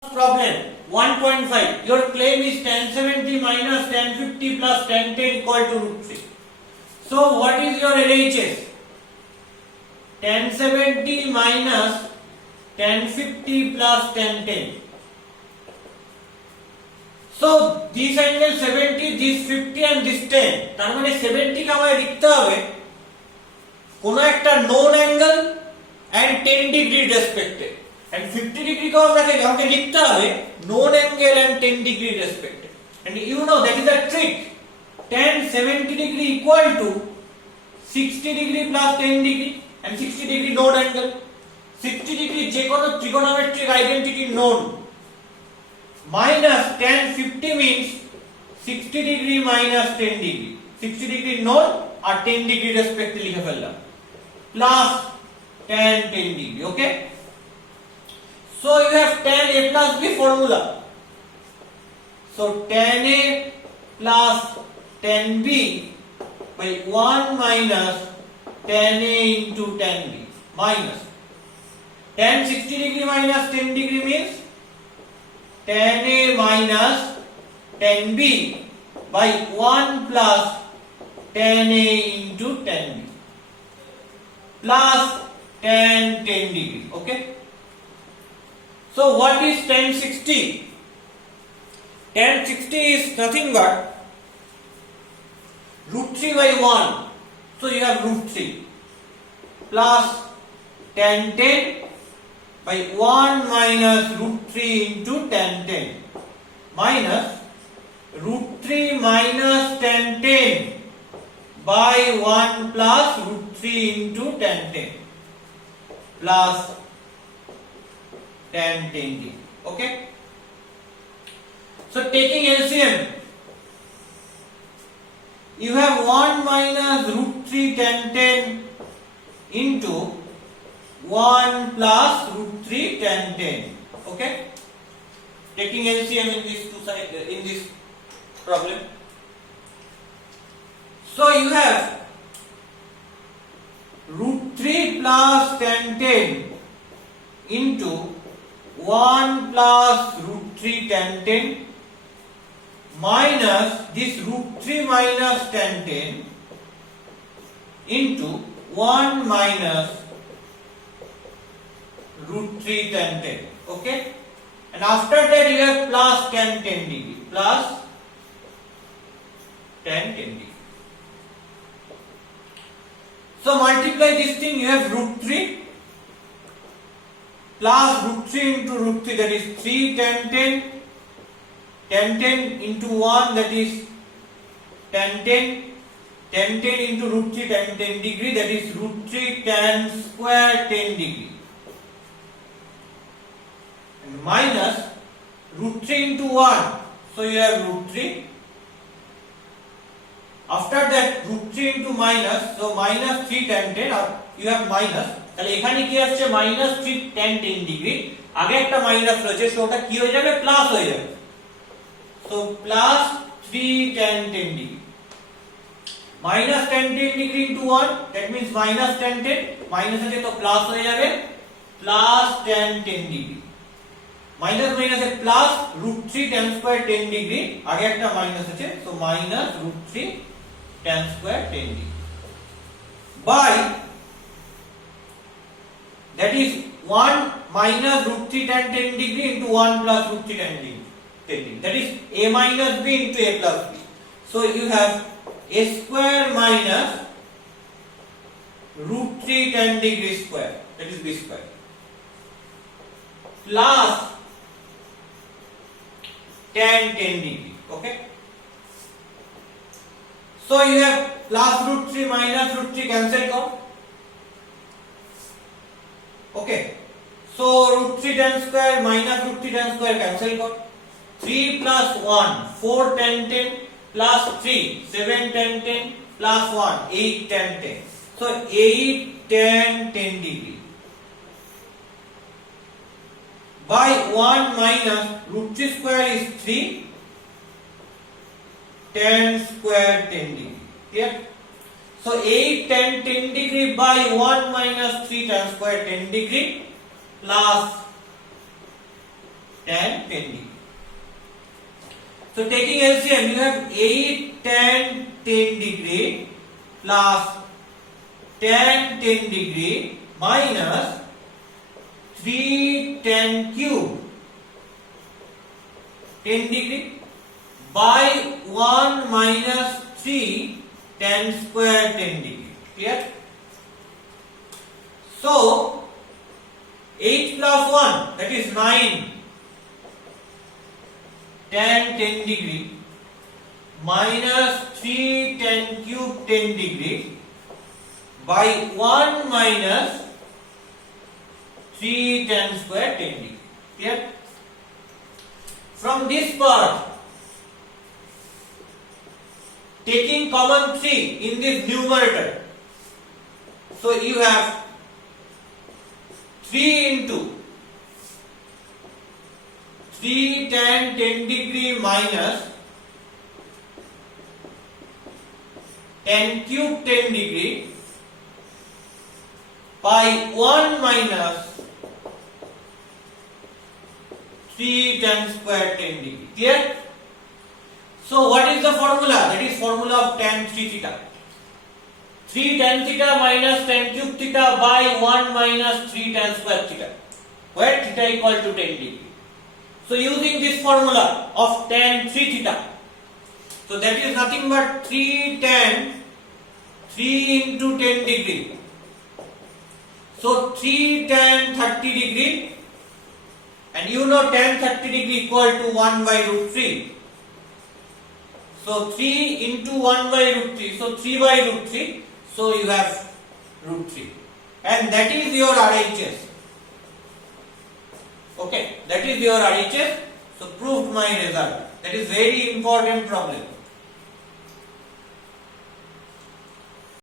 Problem 1.5. Your claim is tan 70 minus tan 50 plus tan 10 equal to root 3. So what is your LHS? Tan 70 minus tan 50 plus tan 10. So this angle 70, this 50 and this 10. তার মানে 70 কে আমায় লিখতে হবে কোন একটা known angle and 10 degree respective. And 50 degree को हमके लिखते হবে known angle and 10 degree respective. And you know that is a trick. Tan 70 degree equal to 60 degree plus 10 degree and 60 degree known angle. 60 degree যে কোনো trigonometric identity known. Minus tan 50 means 60 degree minus 10 degree. 60 degree known or 10 degree respectively লিখে ফেললাম. Plus tan 10 degree. Okay? So you have tan A plus B formula. So tan A plus tan B by 1 minus tan A into tan B minus tan 60 degree minus 10 degree means tan A minus tan B by 1 plus tan A into tan B plus tan 10 degree. Okay. So what is tan 60? Tan 60 is nothing but root 3 by 1. So you have root 3 plus tan 10 by 1 minus root 3 into tan 10 minus root 3 minus tan 10 by 1 plus root 3 into tan 10 plus tan 10 degree. Okay. So taking LCM, you have 1 minus root 3 tan 10 into 1 plus root 3 tan 10. Okay. Taking LCM in these two sides in this problem. So you have root 3 plus tan 10 into 1 plus root 3 tan 10 minus this root 3 minus tan 10 into 1 minus root 3 tan 10. Okay. And after that you have plus tan 10 degree plus tan 10 degree. So multiply this thing, you have root 3 plus root 3 into root 3, that is 3 tan 10, tan 10 into 1, that is tan 10, tan 10 into root 3 tan 10 degree, that is root 3 tan square 10 degree, and minus root 3 into 1, so you have root 3. After that root 3 into minus, so minus 3 tan 10, or you have minus, তাহলে এখানে কি আসছে minus 3 tan 10 degree, আগে একটা minus রয়েছে, so ওটা কি হয়ে যাবে প্লাস হয়ে যাবে, so plus 3 tan 10 degree minus tan 10 degree into 1, that means minus tan 10, minus আছে তো প্লাস হয়ে যাবে plus tan 10 degree, minus minus এ plus root 3 tan square 10 degree, আগে একটা মাইনাস আছে, so minus root 3 tan square 10 degree by, that is 1 minus root 3 tan 10 degree into 1 plus root 3 tan 10 degree, that is a minus b into a plus b. So you have a square minus root 3 tan degree square, that is b square, plus tan 10 degree. Okay. So you have plus root 3 minus root 3 cancel karo. Okay. So root 3 tan square minus root 3 tan square cancel karo. 3 plus 1 4 tan 10 plus 3 7 tan 10 plus 1 8 tan 10. So 8 tan 10 degree by 1 minus root 3 square is 3 tan square 10 degree. Clear? So 8 tan 10 degree by 1 minus 3 tan square 10 degree plus tan 10 degree. So taking LCM, you have 8 tan 10 degree plus tan 10 degree minus 3 tan cube 10 degree by 1 minus 3 tan square 10 degree. Clear? So 8 plus 1, that is 9 tan 10 degree minus 3 tan cube 10 degree by 1 minus 3 tan square 10 degree. Clear? From this part, taking common 3 in this numerator, so you have 3 into 3 tan 10 degree minus tan cube 10 degree by 1 minus 3 tan square 10 degree. Clear? So what is the formula? That is formula of tan 3 theta. 3 tan theta minus tan cube theta by 1 minus 3 tan square theta, where theta equal to 10 degree. So using this formula of tan 3 theta, so that is nothing but 3 tan 3 into 10 degree. So 3 tan 30 degree, and you know tan 30 degree equal to 1 by root 3. So 3 into 1 by root 3, so 3 by root 3, so you have root 3, and that is your RHS. Okay, that is your RHS. So proved my result. That is very important problem.